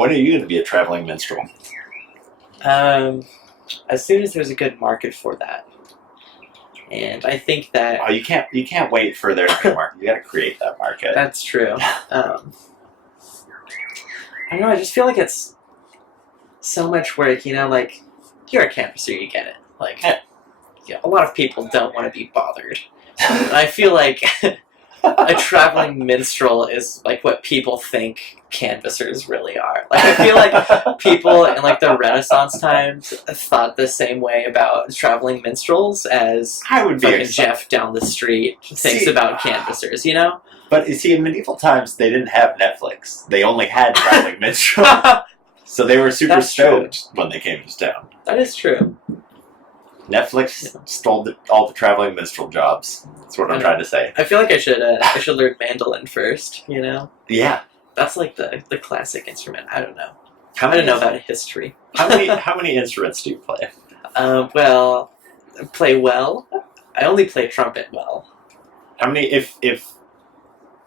When are you going to be a traveling minstrel? As soon as there's a good market for that. And I think that... Oh, you can't wait for there to be a market. You got to create that market. That's true. I don't know, I just feel like it's so much work, you know, like, you're a canvasser, you get it. Like, yeah, a lot of people don't want to be bothered. And I feel like a traveling minstrel is, like, what people think canvassers really are. Like, I feel like people in, like, the Renaissance times thought the same way about traveling minstrels as I would be fucking Jeff down the street thinks about canvassers, you know? But you see, in medieval times, they didn't have Netflix. They only had traveling minstrel. So they were super stoked when they came to town. That is true. Netflix stole all the traveling minstrel jobs. That's what I'm trying to say. I feel like I should learn mandolin first, you know? Yeah. That's like the classic instrument. I don't know. I don't know about history. How many instruments do you play? Well, play well. I only play trumpet well. How many, if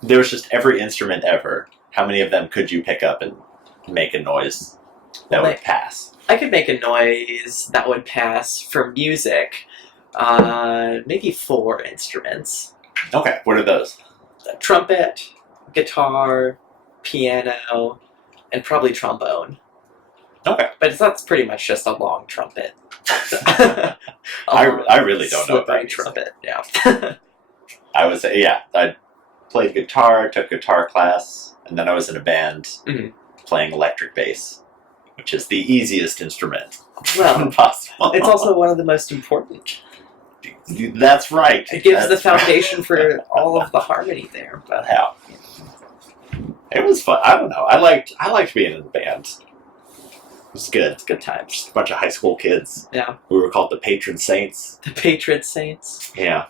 there was just every instrument ever, how many of them could you pick up and make a noise that would pass? I could make a noise that would pass for music. Maybe 4 instruments. Okay, what are those? Trumpet, guitar, piano, and probably trombone. Okay. But that's pretty much just a long trumpet. I really don't know about trumpet, yeah. I played guitar, took guitar class, and then I was in a band playing electric bass, which is the easiest instrument possible. It's also one of the most important. That's right. It gives the foundation for all of the harmony there. But yeah. It was fun. I don't know. I liked being in the band. It was good. It's good times. Just a bunch of high school kids. Yeah. We were called the Patron Saints. The Patron Saints. Yeah.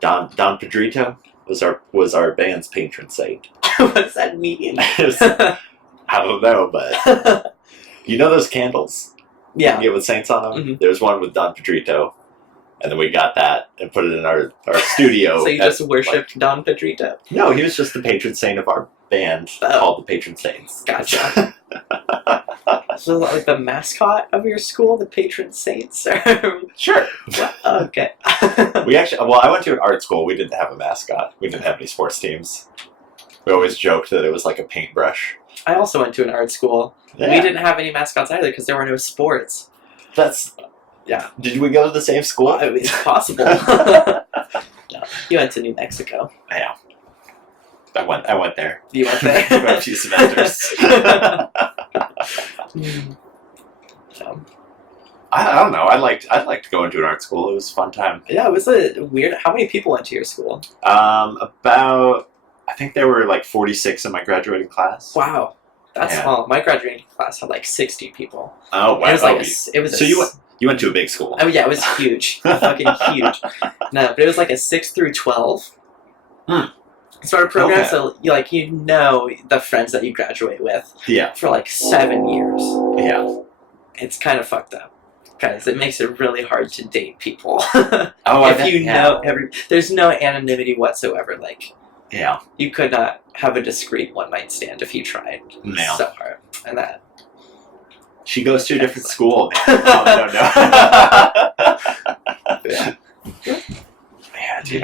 Don Pedrito was our band's patron saint. What does that mean? I don't know, but you know those candles? Yeah. You get with saints on them? Mm-hmm. There's one with Don Pedrito. And then we got that and put it in our studio. So you just worshipped Don Pedrito? No, he was just the patron saint of our band called the Patron Saints. Gotcha. So like the mascot of your school, the Patron Saints? Sure. Okay. I went to an art school. We didn't have a mascot. We didn't have any sports teams. We always joked that it was like a paintbrush. I also went to an art school. Yeah. We didn't have any mascots either because there were no sports. Yeah. Did we go to the same school? It's possible. No, you went to New Mexico. Yeah. I went there. You went there? I went a few semesters. I don't know. I liked going to an art school. It was a fun time. Yeah, it was a weird. How many people went to your school? I think there were like 46 in my graduating class. Wow. That's small. My graduating class had like 60 people. Oh, wow. It was you went to a big school. Oh, yeah, it was huge. Fucking huge. No, but it was like a 6 through 12 sort of program, so you know the friends that you graduate with for like 7 years. Yeah. It's kind of fucked up. Because it makes it really hard to date people. There's no anonymity whatsoever. Like, you could not have a discreet one-night stand if you tried so hard. And that... She goes to a different school. I don't know. Yeah, dude,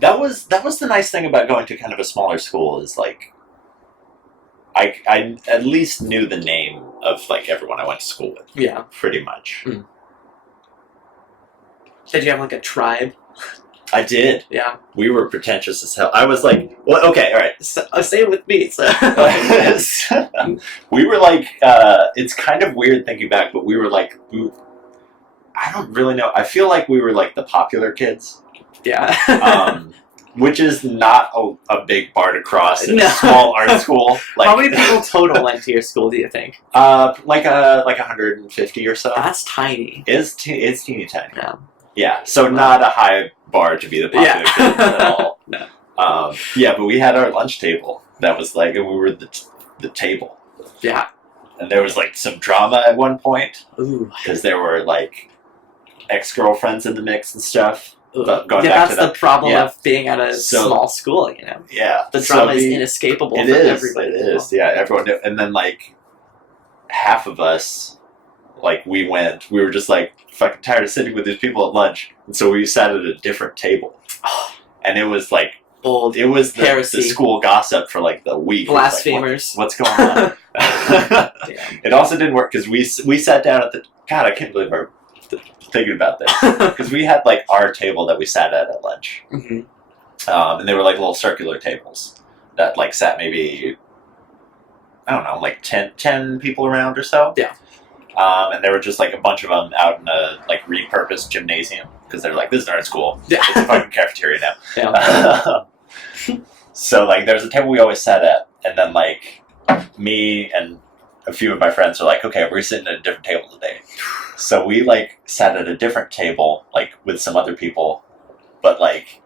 that was the nice thing about going to kind of a smaller school is like I at least knew the name of like everyone I went to school with. Yeah, pretty much. Did you have like a tribe? I did. Yeah. We were pretentious as hell. I was like, well, okay, all right. So, say it with me. So. We were like, it's kind of weird thinking back, but we were like, I don't really know. I feel like we were like the popular kids. Yeah. Which is not a big bar to cross in a small art school. Like, how many people total went to your school, do you think? Like 150 or so. That's tiny. It's teeny tiny. Yeah. Yeah, so not a high bar to be the popular kids at all. No. But we had our lunch table. That was like, and we were the table. Yeah. And there was like some drama at one point. Ooh. Because there were like ex-girlfriends in the mix and stuff. But going yeah, back that's to the problem of being at a small school, Yeah. The drama is inescapable for everybody. It is. Yeah, everyone knew. And then, like, half of us, like, we were just, like, fucking tired of sitting with these people at lunch. And so we sat at a different table. And it was, like, old. It was the heresy. school gossip for, like, the week. Blasphemers. Like, what's going on? Damn. It also didn't work because we sat down at the... God, I can't believe I'm thinking about this. Because we had, like, our table that we sat at lunch. Mm-hmm. And they were, like, little circular tables that, like, sat maybe, I don't know, like 10 people around or so. Yeah. And there were just, like, a bunch of them out in a, like, repurposed gymnasium. Because they're like, this is our school. Yeah. It's a fucking cafeteria now. Yeah. So, like, there was a table we always sat at. And then, like, me and a few of my friends are like, okay, we're sitting at a different table today. So we, like, sat at a different table, like, with some other people. But, like,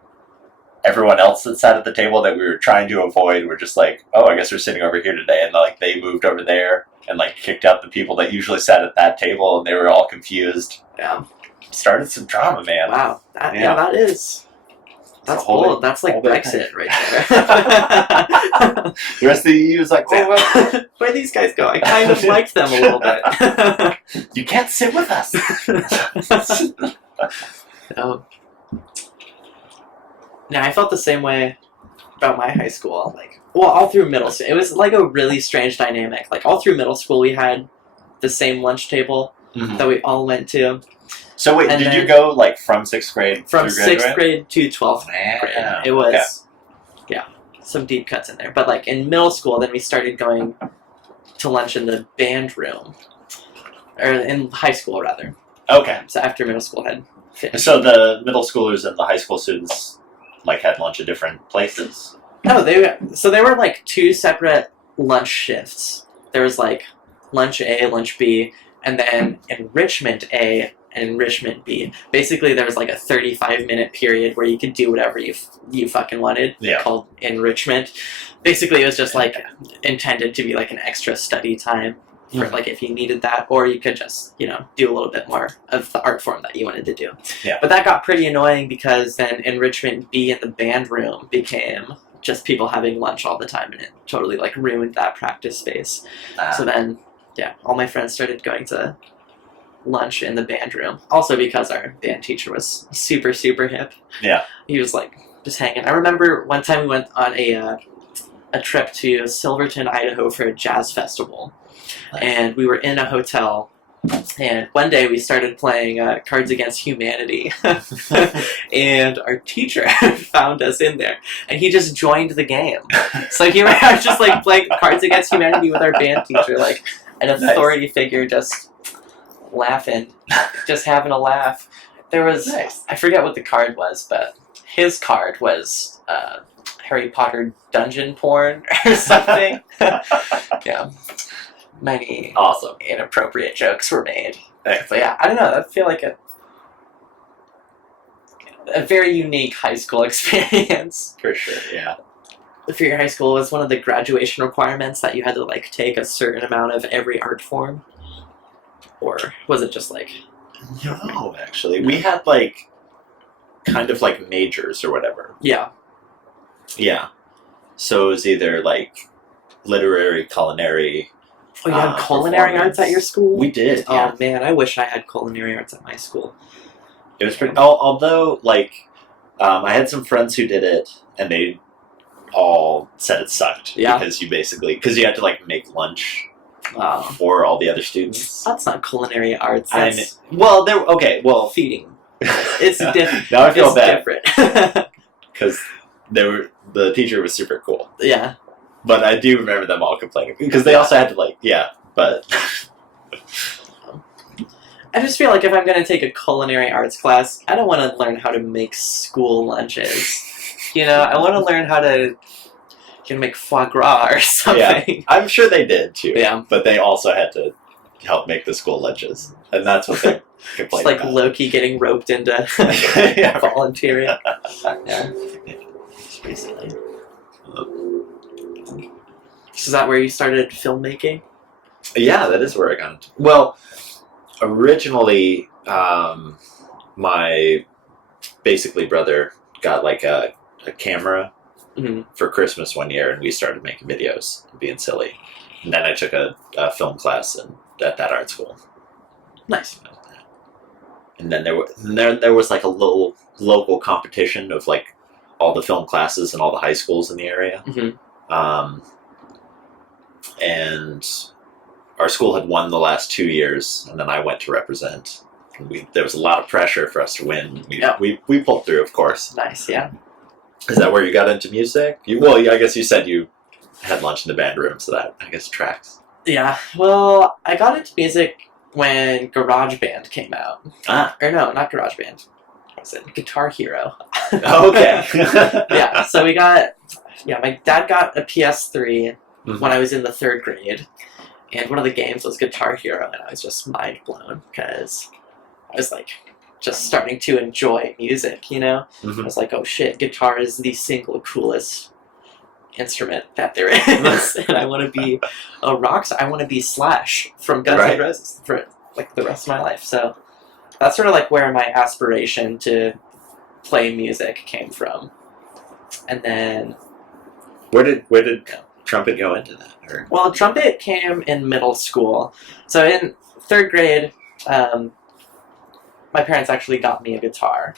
everyone else that sat at the table that we were trying to avoid were just like, oh, I guess we're sitting over here today. And, like, they moved over there and, like, kicked out the people that usually sat at that table. And they were all confused. Yeah. Started some drama, man. Wow. That is... That's bold. That's like Brexit right there. The rest of the EU is like, oh, where these guys go? I kind of liked them a little bit. You can't sit with us. No. Now, I felt the same way about my high school. Like, well, all through middle school. It was like a really strange dynamic. Like, all through middle school, we had the same lunch table that we all went to. So wait, did you go, like, from 6th grade from through 6th grade to 12th grade? It was, some deep cuts in there. But, like, in middle school, then we started going to lunch in the band room. Or in high school, rather. Okay. So after middle school had finished. So the middle schoolers and the high school students, like, had lunch at different places? No, there were, like, two separate lunch shifts. There was, like, lunch A, lunch B, and then enrichment A and enrichment B. Basically, there was like a 35-minute period where you could do whatever you fucking wanted, called enrichment. Basically, it was just like intended to be like an extra study time for like if you needed that, or you could just, do a little bit more of the art form that you wanted to do. Yeah. But that got pretty annoying because then enrichment B in the band room became just people having lunch all the time, and it totally like ruined that practice space. So then, all my friends started going to lunch in the band room. Also because our band teacher was super, super hip. Yeah. He was like just hanging. I remember one time we went on a trip to Silverton, Idaho for a jazz festival. Nice. And we were in a hotel. And one day we started playing Cards Against Humanity. And our teacher found us in there. And he just joined the game. So here we are just like playing Cards Against Humanity with our band teacher. Like an authority figure just laughing, just having a laugh. There was, I forget what the card was, but his card was Harry Potter dungeon porn or something. Many awesome inappropriate jokes were made. Excellent. But yeah, I don't know, I feel like a very unique high school experience. For sure, yeah. For your high school, was one of the graduation requirements that you had to like take a certain amount of every art form? Or was it just like... No, actually. We had, like, kind of, like, majors or whatever. Yeah. Yeah. So it was either, like, literary, culinary... Oh, you had culinary arts at your school? We did, yeah. Oh, man, I wish I had culinary arts at my school. It was pretty... Although, like, I had some friends who did it, and they all said it sucked. Yeah. Because you had to, like, make lunch... for all the other students. That's not culinary arts. That's feeding. It's different. Now I feel bad. Different. Because the teacher was super cool. Yeah. But I do remember them all complaining. Because they also had to, but... I just feel like if I'm going to take a culinary arts class, I don't want to learn how to make school lunches. I want to learn how to... make foie gras or something. Yeah, I'm sure they did too. Yeah. But they also had to help make the school lunches. And that's what they complained about. It's like about. Loki getting roped into volunteering. Yeah. Just recently. So is that where you started filmmaking? Yeah, that is where I got into. Well, originally, my basically brother got like a camera Mm-hmm. for Christmas one year, and we started making videos, being silly. And then I took a film class at that art school. Nice. And then there was like a little local competition of like all the film classes and all the high schools in the area. Mm-hmm. And our school had won the last 2 years, and then I went to represent. There was a lot of pressure for us to win. We pulled through, of course. Nice, yeah. Is that where you got into music? I guess you said you had lunch in the band room, so that, I guess, tracks. Yeah, well, I got into music when GarageBand came out. Or no, not GarageBand. What was it? Guitar Hero. Okay. Yeah, so my dad got a PS3 when I was in the 3rd grade, and one of the games was Guitar Hero, and I was just mind blown, because I was like, just starting to enjoy music, you know? I was like, oh shit, guitar is the single coolest instrument that there is, and I want to be a rock star. I want to be Slash from Guns N' Roses for like the rest of my life. So that's sort of like where my aspiration to play music came from. And then where did trumpet go into that? Or? Well, trumpet came in middle school. So in 3rd grade, my parents actually got me a guitar,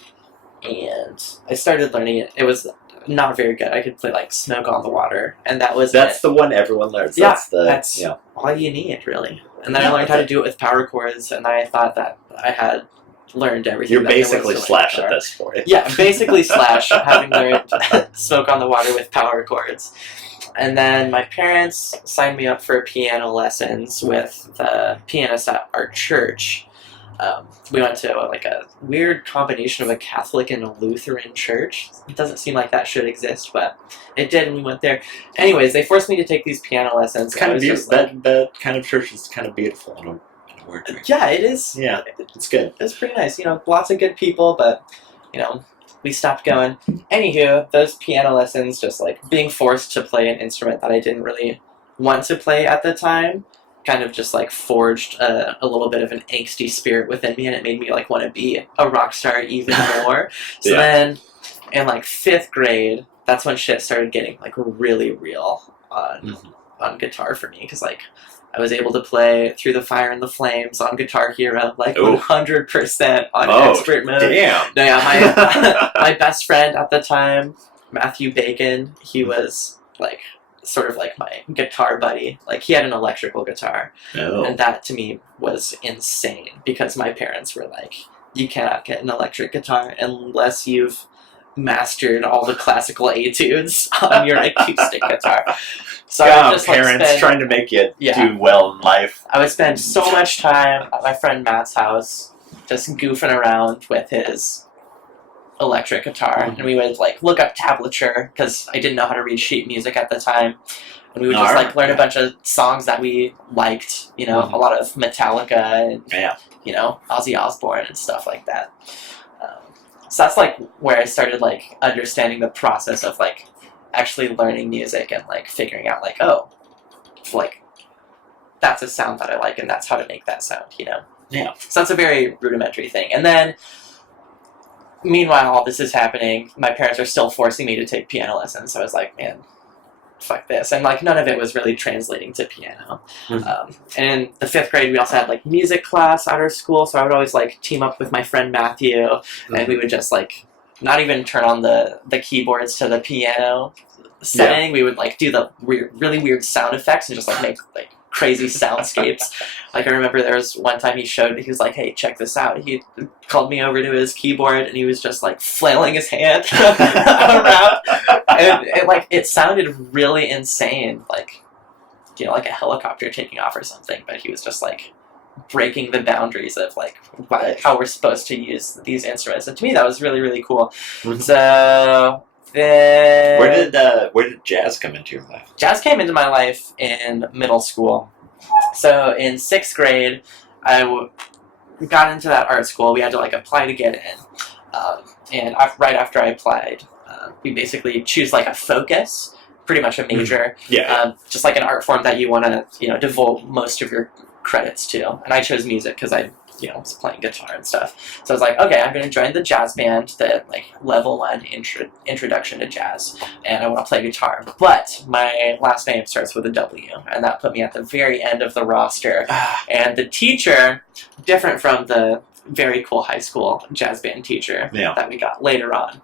and I started learning it. It was not very good. I could play like Smoke on the Water, and that's the one everyone learns. Yeah, that's all you need, really. And then I learned how to do it with power chords, and I thought that I had learned everything. You're basically Slash at this point. Yeah, basically Slash, having learned Smoke on the Water with power chords. And then my parents signed me up for piano lessons with the pianist at our church. We went to like a weird combination of a Catholic and a Lutheran church. It doesn't seem like that should exist, but it did, and we went there. Anyways, they forced me to take these piano lessons. It's kind of beautiful. That kind of church is kind of beautiful in a word. Yeah, it is. Yeah, it's good. It's pretty nice. You know, lots of good people, but we stopped going. Anywho, those piano lessons, just like being forced to play an instrument that I didn't really want to play at the time, kind of just like forged a little bit of an angsty spirit within me, and it made me like want to be a rock star even more. So then in like 5th grade, that's when shit started getting like really real on guitar for me, because like I was able to play Through the Fire and the Flames on Guitar Hero like 100% on expert mode. Damn. No, yeah, my best friend at the time, Matthew Bacon, he was like sort of like my guitar buddy. Like, he had an electrical guitar. And that to me was insane, because my parents were like, you cannot get an electric guitar unless you've mastered all the classical etudes on your acoustic guitar. So I would just parents trying to make you do well in life. I would spend so much time at my friend Matt's house just goofing around with his electric guitar, and we would like look up tablature, because I didn't know how to read sheet music at the time, and we would just like learn a bunch of songs that we liked, a lot of Metallica and Ozzy Osbourne and stuff like that. So that's like where I started like understanding the process of like actually learning music and like figuring out like, oh, like that's a sound that I like, and that's how to make that sound, Yeah. So that's a very rudimentary thing. And then meanwhile, all this is happening, my parents are still forcing me to take piano lessons. So I was like, man, fuck this. And like none of it was really translating to piano. And in the 5th grade, we also had like music class at our school. So I would always like team up with my friend Matthew, and we would just like not even turn on the keyboards to the piano setting. We would like do the really weird sound effects and just like make like crazy soundscapes. Like, I remember there was one time he was like, hey, check this out. He called me over to his keyboard, and he was just like flailing his hand around, and it sounded really insane, like like a helicopter taking off or something, but he was just like breaking the boundaries of like how we're supposed to use these instruments, and to me that was really, really cool. So then, where did jazz come into your life? Jazz came into my life in middle school. So in 6th grade, I got into that art school. We had to like apply to get in, and right after I applied, we basically choose like a focus, pretty much a major, just like an art form that you want to devote most of your credits to. And I chose music because I was playing guitar and stuff. So I was like, okay, I'm going to join the jazz band, the like level 1 introduction to jazz, and I want to play guitar. But my last name starts with a W, and that put me at the very end of the roster. And the teacher, different from the very cool high school jazz band teacher that we got later on.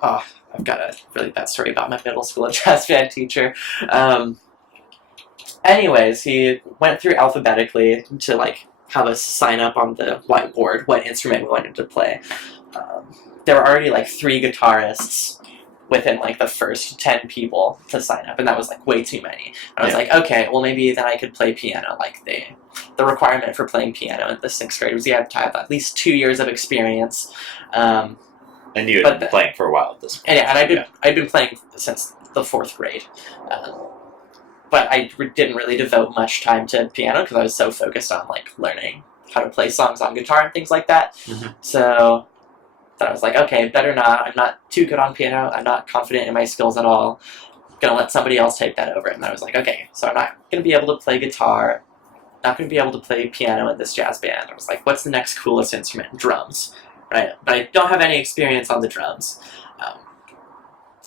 I've got a really bad story about my middle school jazz band teacher. Anyways, he went through alphabetically to like have us sign up on the whiteboard what instrument we wanted to play. There were already like 3 guitarists within like the first 10 people to sign up, and that was like way too many. And I was like, okay, well maybe then I could play piano. Like the requirement for playing piano in the 6th grade was you had to have at least 2 years of experience. And you had been playing for a while at this point. And I'd been playing since the 4th grade. But I didn't really devote much time to piano because I was so focused on like learning how to play songs on guitar and things like that. Mm-hmm. So then I was like, okay, better not. I'm not too good on piano. I'm not confident in my skills at all. I'm going to let somebody else take that over. And I was like, okay, so I'm not going to be able to play guitar. Not going to be able to play piano in this jazz band. I was like, what's the next coolest instrument? Drums, right? But I don't have any experience on the drums.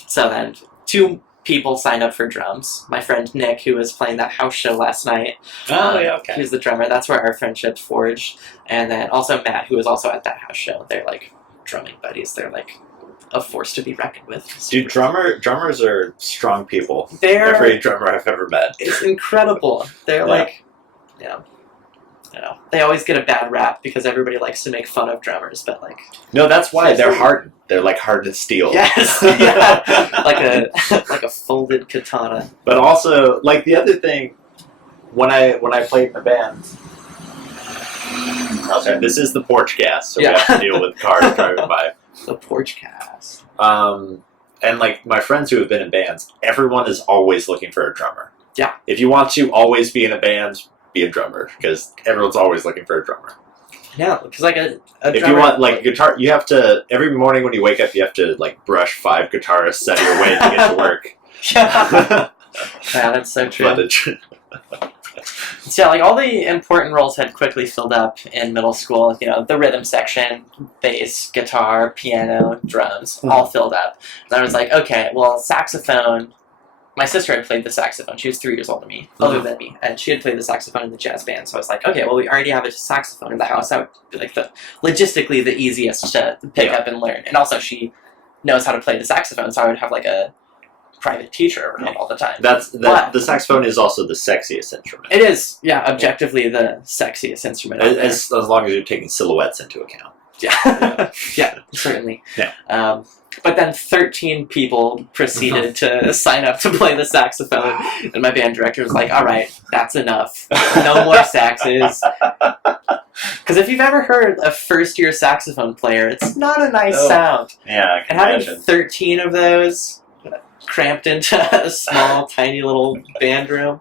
So then 2 people signed up for drums. My friend Nick, who was playing that house show last night. Okay. He was the drummer. That's where our friendship forged. And then also Matt, who was also at that house show. They're like drumming buddies. They're like a force to be reckoned with. Dude, drummers are strong people. Every drummer I've ever met. It's incredible. They're like, they always get a bad rap because everybody likes to make fun of drummers, but like... No, that's why. They're hardened. They're like hardened steel. Yes, yeah. like a folded katana. But also, like the other thing, when I played in the band... Okay, this is the Porchcast, so we have to deal with cars driving by. The Porchcast. And like my friends who have been in bands, everyone is always looking for a drummer. Yeah. If you want to always be in a band... be a drummer, because everyone's always looking for a drummer. Yeah, because like a drummer... If you want, like, guitar, you have to... Every morning when you wake up, you have to, like, brush 5 guitarists out of your way to get to work. Yeah, that's so true. So, like, all the important roles had quickly filled up in middle school. The rhythm section, bass, guitar, piano, drums, all filled up. And I was like, okay, well, saxophone... My sister had played the saxophone. She was 3 years older than me, and she had played the saxophone in the jazz band. So I was like, okay, well, we already have a saxophone in the house. That would be like logistically the easiest to pick up and learn. And also, she knows how to play the saxophone, so I would have like a private teacher around all the time. The saxophone is also the sexiest instrument. It is, objectively the sexiest instrument. As long as you're taking silhouettes into account. Yeah, yeah, certainly. Yeah. But then 13 people proceeded to sign up to play the saxophone, and my band director was like, all right, that's enough. No more saxes. Because if you've ever heard a first-year saxophone player, it's not a nice sound. Yeah, I can having imagine. 13 of those cramped into a small, tiny little band room,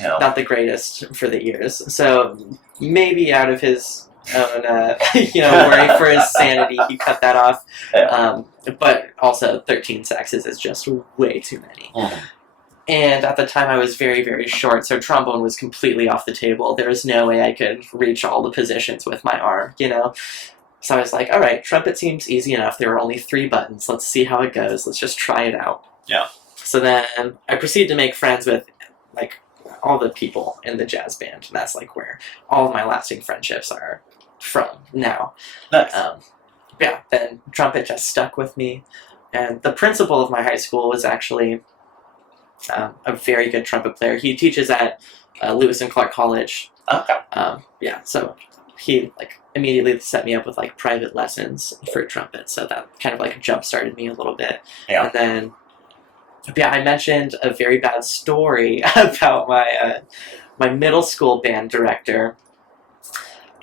not the greatest for the ears. So maybe out of his... worry for his sanity, he cut that off. But also, 13 saxes is just way too many. And at the time, I was very, very short, so trombone was completely off the table. There was no way I could reach all the positions with my arm, So I was like, all right, trumpet seems easy enough. There were only 3 buttons. Let's see how it goes. Let's just try it out. Yeah. So then I proceeded to make friends with, like, all the people in the jazz band. And that's, like, where all of my lasting friendships are from now. Nice. Then trumpet just stuck with me. And the principal of my high school was actually a very good trumpet player. He teaches at Lewis and Clark College. Okay. So he immediately set me up with private lessons for trumpet. So that kind of jump started me a little bit. Yeah. And then I mentioned a very bad story about my middle school band director.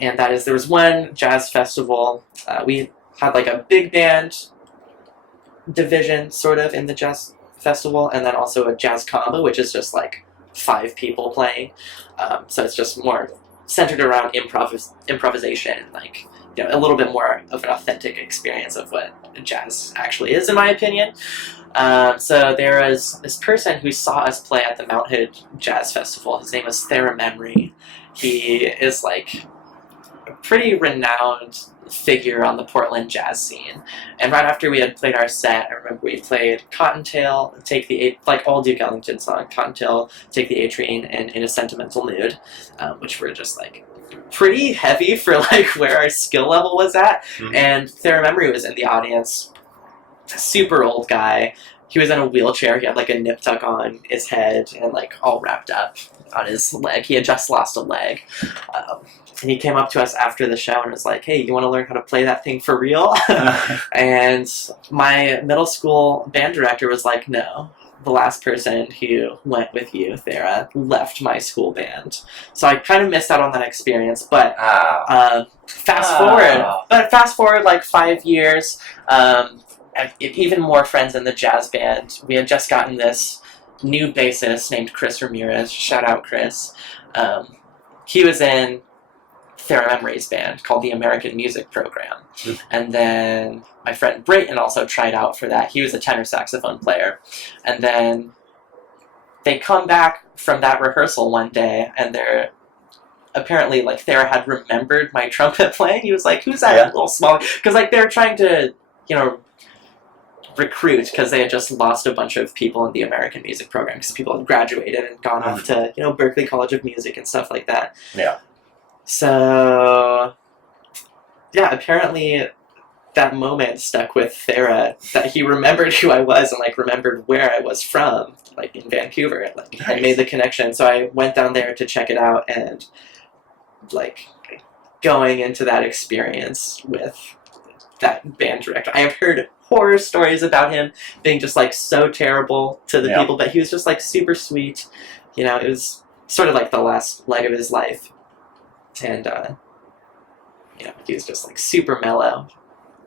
And that is, there was one jazz festival. We had a big band division, sort of, in the jazz festival, and then also a jazz combo, which is just 5 people playing. So it's just more centered around improvisation, a little bit more of an authentic experience of what jazz actually is, in my opinion. So there was this person who saw us play at the Mount Hood Jazz Festival. His name was Thera Memory. He is a pretty renowned figure on the Portland jazz scene. And right after we had played our set, I remember we played Cottontail, like all Duke Ellington song, Cottontail, Take the A Train, and In a Sentimental Mood, which were just like pretty heavy for like where our skill level was at. Mm-hmm. And Sarah Memory was in the audience, super old guy. He was in a wheelchair. He had like a nip tuck on his head and like all wrapped up on his leg. He had just lost a leg. And he came up to us after the show and was like, hey, you want to learn how to play that thing for real? And my middle school band director was like, no. The last person who went with you, Thera, left my school band. So I kind of missed out on that experience. But fast forward like 5 years, even more friends in the jazz band. We had just gotten this new bassist named Chris Ramirez. Shout out, Chris. He was in Thera Memory's band called the American Music Program. And then my friend Brayton also tried out for that. He was a tenor saxophone player. And then they come back from that rehearsal one day, and they're apparently, like, Thera had remembered my trumpet playing. He was like, who's that little small... Because, like, they're trying to, recruit, because they had just lost a bunch of people in the American Music Program, because people had graduated and gone off to, Berklee College of Music and stuff like that. Yeah. So, yeah, apparently that moment stuck with Thera, that he remembered who I was and, like, remembered where I was from, like, in Vancouver, and, like, I made the connection. So I went down there to check it out, and, like, going into that experience with that band director, I have heard horror stories about him being just, like, so terrible to the people, but he was just, like, super sweet. It was sort of like the last leg of his life. And, he was just, like, super mellow.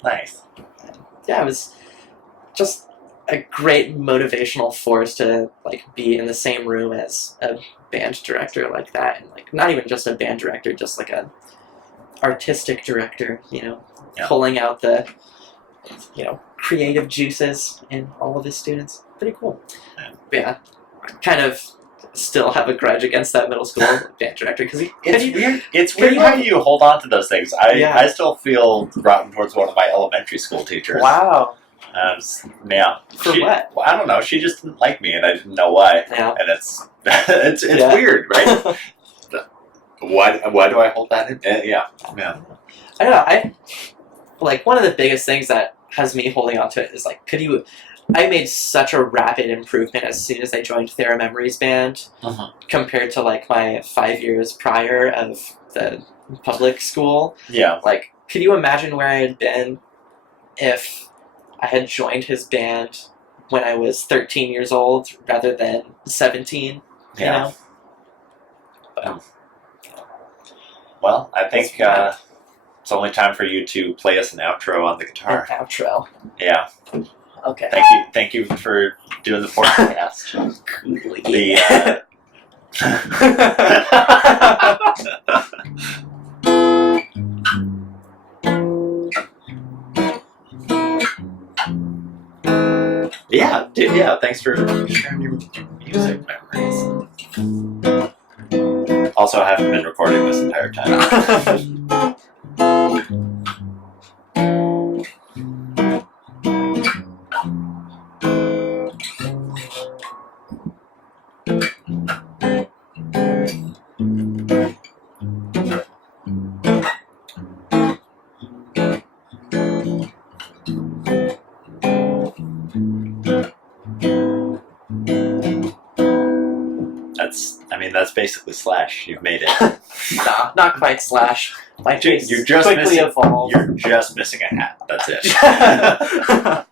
Nice. Yeah, it was just a great motivational force to, like, be in the same room as a band director like that. And, like, not even just a band director, just, like, a artistic director, pulling out the, creative juices in all of his students. Pretty cool. But yeah, kind of still have a grudge against that middle school band director, because it's weird how you hold on to those things. I still feel rotten towards one of my elementary school teachers. Wow. For what? Well, I don't know. She just didn't like me, and I didn't know why. Yeah. And it's weird, right? Why do I hold that in? Yeah. I don't know. Like, one of the biggest things that has me holding on to it is, like, I made such a rapid improvement as soon as I joined Thera Memory's band compared to, like, my 5 years prior of the public school. Yeah. Like, could you imagine where I had been if I had joined his band when I was 13 years old rather than 17? You know? Well, I think it's only time for you to play us an outro on the guitar. An outro? Yeah. Okay. Thank you for doing the Porchcast. Yeah, thanks for sharing your music memories. Also, I haven't been recording this entire time. That's basically Slash. You've made it. Nah, not quite Slash. My taste you're just quickly evolved. You're just missing a hat. That's it.